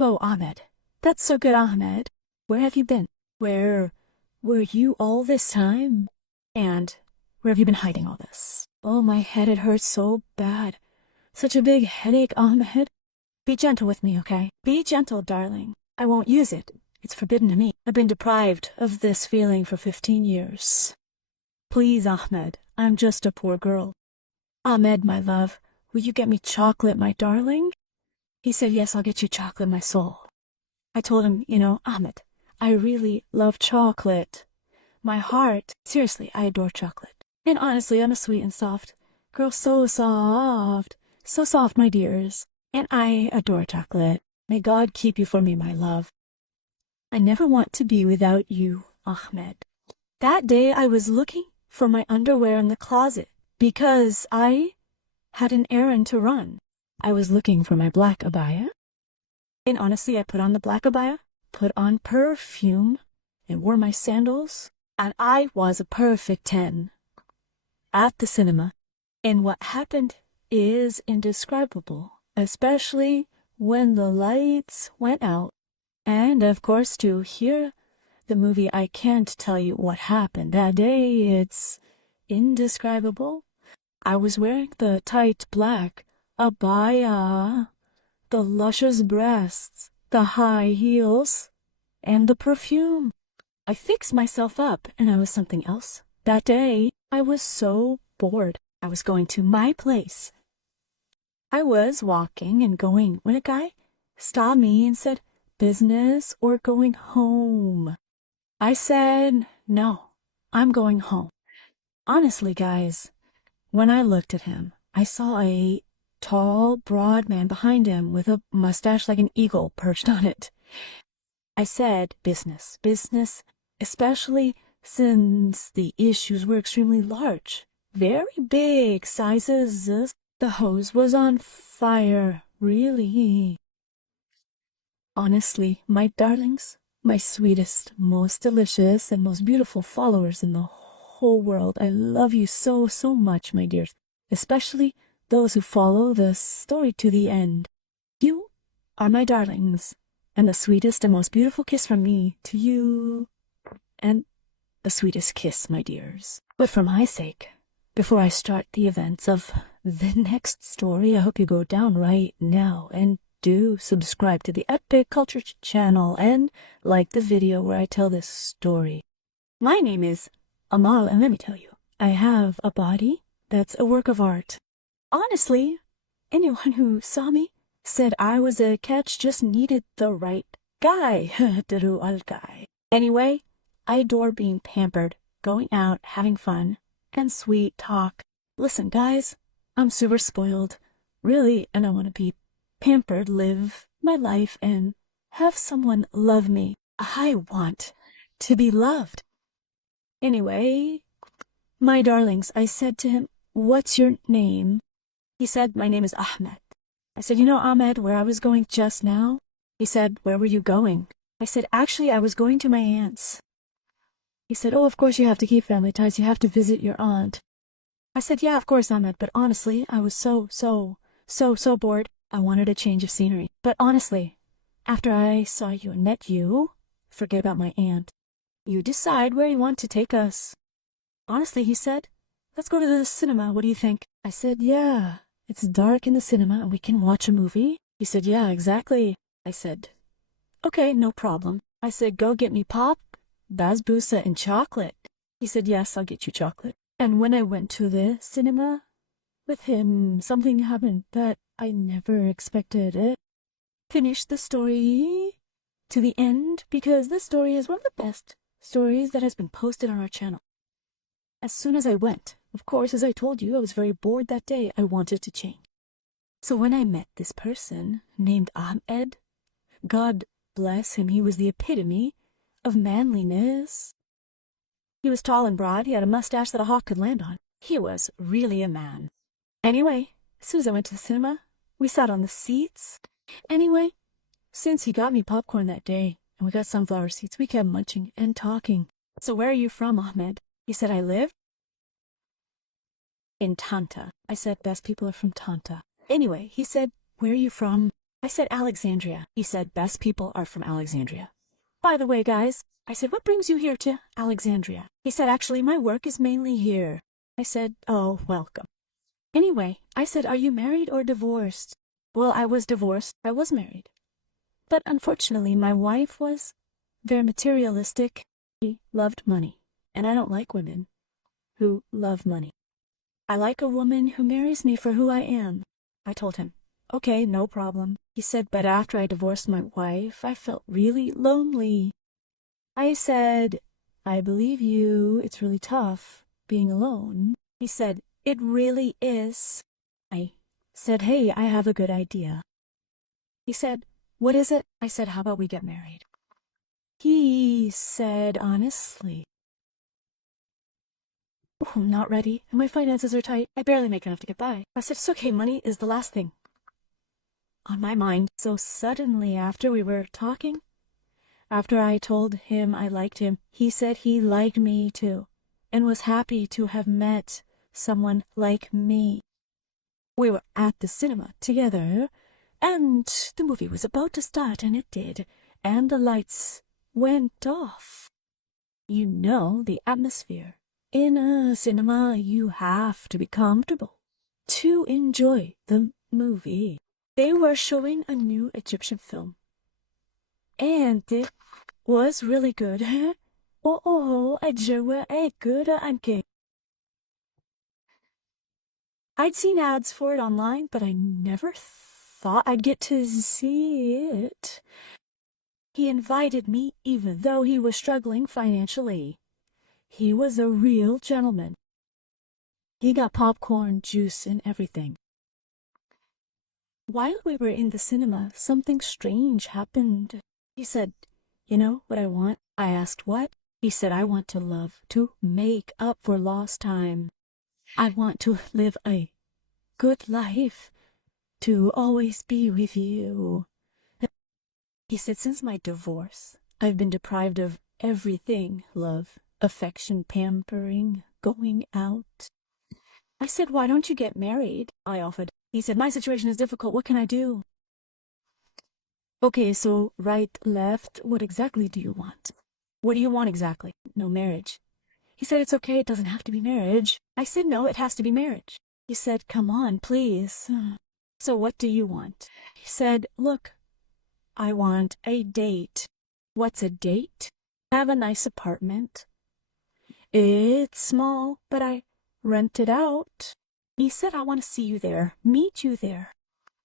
Oh, Ahmed. That's so good, Ahmed. Where have you been? Where were you all this time? And where have you been hiding all this? Oh, my head, it hurts so bad. Such a big headache, Ahmed. Be gentle with me, okay? Be gentle, darling. I won't use it. It's forbidden to me. I've been deprived of this feeling for 15 years. Please, Ahmed, I'm just a poor girl. Ahmed, my love, will you get me chocolate, my darling? He said, yes, I'll get you chocolate, my soul. I told him, Ahmed, I really love chocolate. My heart, seriously, I adore chocolate. And honestly, I'm a sweet and soft girl, so soft. So soft, my dears. And I adore chocolate. May God keep you for me, my love. I never want to be without you, Ahmed. That day I was looking for my underwear in the closet because I had an errand to run. I was looking for my black abaya. And honestly, I put on the black abaya, put on perfume, and wore my sandals. And I was a perfect 10 at the cinema. And what happened is indescribable, especially when the lights went out. And of course, to hear the movie, I can't tell you what happened that day. It's indescribable. I was wearing the tight black abaya, the luscious breasts, the high heels, and the perfume. I fixed myself up, and I was something else. That day, I was so bored. I was going to my place. I was walking and going when a guy stopped me and said, business or going home? I said, no, I'm going home. Honestly, guys, when I looked at him, I saw a tall, broad man behind him with a mustache like an eagle perched on it. I said, business, especially since the issues were extremely large, very big sizes. The hose was on fire, really. Honestly, my darlings, my sweetest, most delicious, and most beautiful followers in the whole world, I love you so, so much, my dears, especially those who follow the story to the end. You are my darlings, and the sweetest and most beautiful kiss from me to you, and the sweetest kiss, my dears. But for my sake, before I start the events of the next story, I hope you go down right now and do subscribe to the Epic Culture channel and like the video where I tell this story. My name is Amal, and let me tell you, I have a body that's a work of art. Honestly, anyone who saw me said I was a catch, just needed the right guy. Guy. Anyway, I adore being pampered, going out, having fun, and sweet talk. Listen, guys, I'm super spoiled, really, and I want to be pampered, live my life, and have someone love me. I want to be loved. Anyway, my darlings, I said to him, what's your name? He said, my name is Ahmed. I said, Ahmed, where I was going just now? He said, where were you going? I said, actually, I was going to my aunt's. He said, oh, of course you have to keep family ties. You have to visit your aunt. I said, yeah, of course, Ahmed, but honestly, I was so bored. I wanted a change of scenery. But honestly, after I saw you and met you, forget about my aunt. You decide where you want to take us. Honestly, he said, let's go to the cinema. What do you think? I said, yeah, it's dark in the cinema and we can watch a movie. He said, yeah, exactly. I said, okay, no problem. I said, go get me pop, basbousa, and chocolate. He said, yes, I'll get you chocolate. And when I went to the cinema with him, something happened that I never expected. It finished the story to the end because this story is one of the best stories that has been posted on our channel. As soon as I went, of course, as I told you, I was very bored that day. I wanted to change. So when I met this person named Ahmed, God bless him, he was the epitome of manliness. He was tall and broad. He had a mustache that a hawk could land on. He was really a man. Anyway, as soon as I went to the cinema, we sat on the seats. Anyway, since he got me popcorn that day, and we got sunflower seeds, we kept munching and talking. So where are you from, Ahmed? He said, I live in Tanta. I said, best people are from Tanta. Anyway, he said, where are you from? I said Alexandria. He said best people are from Alexandria. By the way, guys, I said, what brings you here to Alexandria? He said, actually, my work is mainly here. I said, oh, welcome. Anyway, I said, are you married or divorced? Well, I was divorced. I was married. But unfortunately, my wife was very materialistic. She loved money. And I don't like women who love money. I like a woman who marries me for who I am. I told him, okay, no problem. He said, but after I divorced my wife, I felt really lonely. I said, I believe you. It's really tough being alone. He said, it really is. I said, hey, I have a good idea. He said, what is it? I said, how about we get married? He said, honestly, oh, I'm not ready, and my finances are tight. I barely make enough to get by. I said, it's okay, money is the last thing on my mind. So suddenly, after we were talking, after I told him I liked him, he said he liked me too, and was happy to have met someone like me. We were at the cinema together, and the movie was about to start, and it did, and the lights went off. You know, the atmosphere. In a cinema, you have to be comfortable to enjoy the movie. They were showing a new Egyptian film, and it was really good. Oh, أجواء good anke. I'd seen ads for it online, but I never thought I'd get to see it. He invited me even though he was struggling financially. He was a real gentleman. He got popcorn, juice, and everything. While we were in the cinema, something strange happened. He said, you know what I want? I asked what? He said, I want to love, to make up for lost time. I want to live a good life, to always be with you. He said, since my divorce, I've been deprived of everything, love, affection, pampering, going out. I said, why don't you get married? I offered. He said, my situation is difficult. What can I do? Okay, so right, left, what exactly do you want? What do you want exactly? No marriage. He said, it's okay, it doesn't have to be marriage. I said, no, it has to be marriage. He said, come on, please. So what do you want? He said, look, I want a date. What's a date? Have a nice apartment. It's small, but I rent it out. He said, I want to see you there, meet you there.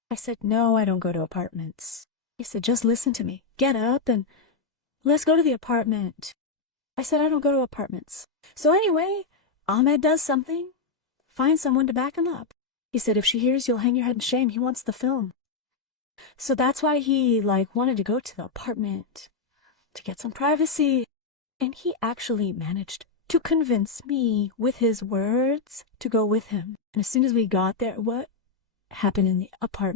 I said, no, I don't go to apartments. He said, just listen to me. Get up and let's go to the apartment. I said, I don't go to apartments. So anyway, Ahmed does something. Find someone to back him up. He said, if she hears, you'll hang your head in shame. He wants the film. So that's why he, wanted to go to the apartment to get some privacy. And he actually managed to convince me with his words to go with him. And as soon as we got there, what happened in the apartment?